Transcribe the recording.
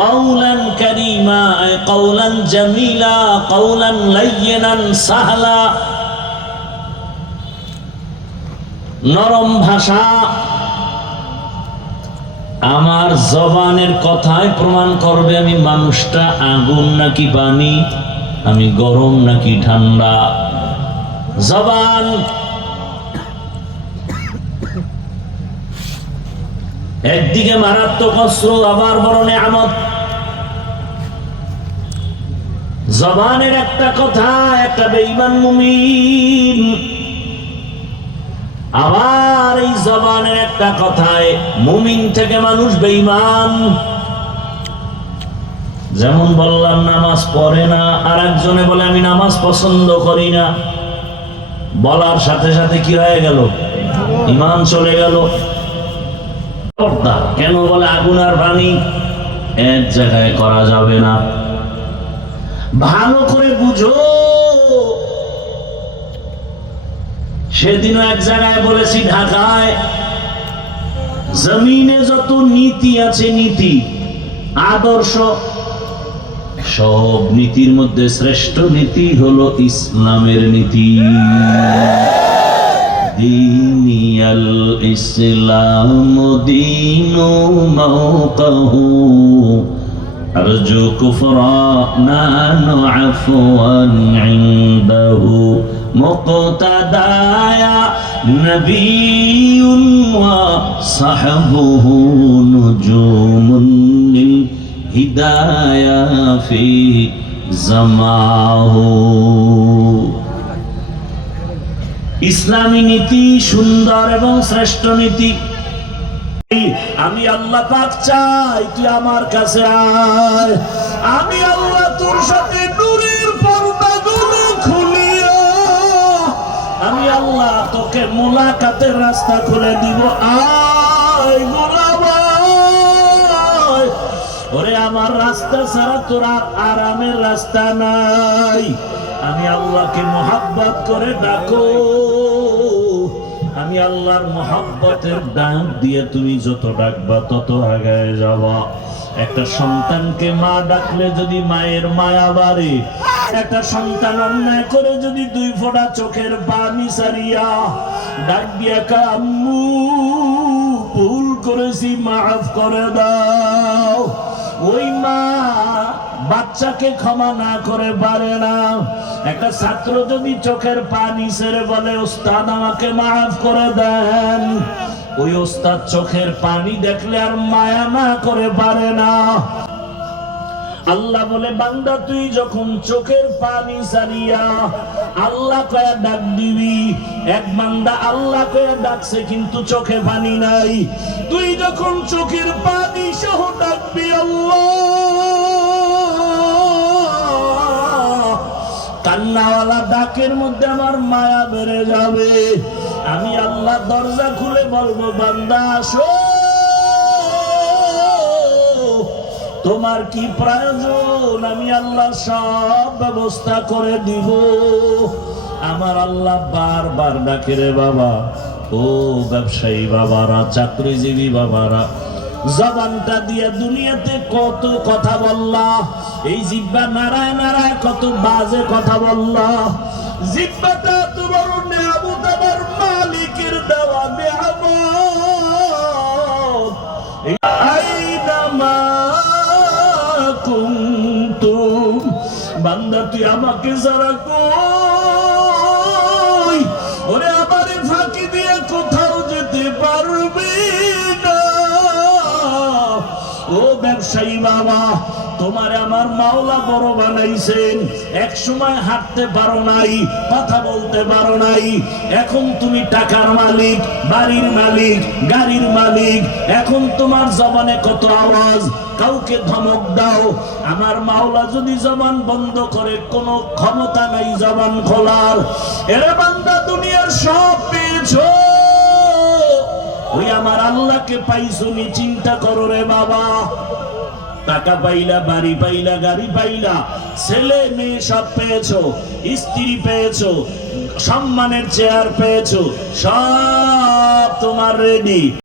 কাউলান কারীমা I কাউলান Jamila কাউলান লায়্যিনান Sahla, নরম ভাষা। আমার জবানের কথাই প্রমাণ করবে আমি মানুষটা আগুন নাকি পানি, আমি গরম নাকি ঠান্ডা। জবান একদিকে মারাত্মক অস্ত্র, আবার বড় নেয়ামত। জবানের একটা কথা একটা বেঈমান মুমিন, আবার এই জবানের একটা কথায় মুমিন থেকে মানুষ বেঈমান। যেমন বললাম নামাজ পড়ে না, আর একজনে বলে আমি নামাজ পছন্দ করি না, বলার সাথে সাথে কি হয়ে গেল? ঈমান চলে গেল। কেন বলে আগুন আর পানি এক জায়গায় করা যাবে না। ভালো করে বুঝো। সেদিনও এক জায়গায় বলেছি, ঢাকায় জমিনে যত নীতি আছে, নীতি আদর্শ, সব নীতির মধ্যে শ্রেষ্ঠ নীতি হলো ইসলামের নীতি। দীনিয়াল ইসলাম দীনু মাওকাহু আরজু কুফরানান আফওয়ান ইনদাহু মুক্তাদায়া নবিয়্যুন ওয়া সাহবুহু নুজুমুন লিল হিদায়া ফি জামাহু। ইসলামী নীতি সুন্দর এবং শ্রেষ্ঠ নীতি। আমি আল্লাহ পাক চাই তুই আমার কাছে আয়, আমি আল্লাহ তোর সাথে নূরের পর্দাগুলো খুলিয়া আমি আল্লাহ তোকে মুলাকাতের রাস্তা খুলে দিব। আয় গোলাম আয়, ওরে আমার রাস্তা ছাড়া তোর আরামের রাস্তা নাই। আমি আল্লাহকে মোহাব্বত করে ডাকো, আমি আল্লাহর মোহাব্বতের ডাক দিয়ে তুমি যত ডাকবা তত আগায় যাবা। একটা সন্তানকে মা ডাকলে যদি মায়ের মায়া বাড়ে, একটা সন্তান অন্যায় করে যদি 2 ফোঁটা চোখের পানি সারিয়া ডাক দিয়া আম্মু ভুল করেছি মাফ করে দাও, ওই মা বাচ্চাকে ক্ষমা না করে পারে না। একটা ছাত্র যদি চোখের পানি ছেড়ে বলে ওস্তাদ আমাকে মাফ করে দেন, ওই ওস্তাদ চোখের পানি দেখলে আর মায়া না করে পারে না। আল্লাহ বলে বান্দা তুই যখন চোখের পানি ছাড়িয়া আল্লাহ কয়া ডাক দিবি, এক বান্দা আল্লাহ কয়া ডাকছে কিন্তু চোখে পানি নাই, তুই যখন চোখের পানি সহ ডাকবি আল্লাহ, কান্নাওয়ালা ডাকের মধ্যে আমার মায়া বেড়ে যাবে। আমি আল্লাহ দরজা খুলে বলবো বান্দা আসো, তোমার কি প্রয়োজন আমি আল্লাহ সব ব্যবস্থা করে দিব। আমার আল্লাহ বারবার ডাকে রে বাবা, ও ব্যবসায়ী বাবারা, চাকরিজীবী বাবারা, জবানটা দিয়ে দুনিয়াতে কত কথা বললা, এই জিহ্বা নাড়ায় নাড়ায় কত বাজে কথা বললা। জিহ্বাটা তোমার নেয়ামত, আমার মালিকের দেওয়া নেয়ামত। আইনামা কুনতুম, বান্দা তুই আমাকে যারা কই, ওরে আমারে ফাঁকি দিয়ে কোথাও যেতে পারবি না। ও ব্যবসায়ী বাবা, তোমার আমার মাওলা বড় বানাইছেন, এক সময় হাঁটতে পারো নাই, কথা বলতে পারো নাই, এখন তুমি টাকার মালিক, বাড়ির মালিক, গাড়ির মালিক, এখন তোমার জবানে কত আওয়াজ, কাউকে ধমক দাও। আমার মাওলা যদি জবান বন্ধ করে, কোনো ক্ষমতা নাই জবান খোলার। এরে বান্দা দুনিয়ার সব পেয়েছো, ওই আমার আল্লাহকে পাইছো নি, চিন্তা করো রে বাবা। টাকা পাইলা, বাড়ি পাইলা, গাড়ি পাইলা, ছেলে মেয়ে সব পেয়েছো, স্ত্রী পেয়েছো, সম্মানের চেয়ার পেয়েছো, সব তোমার রেডি।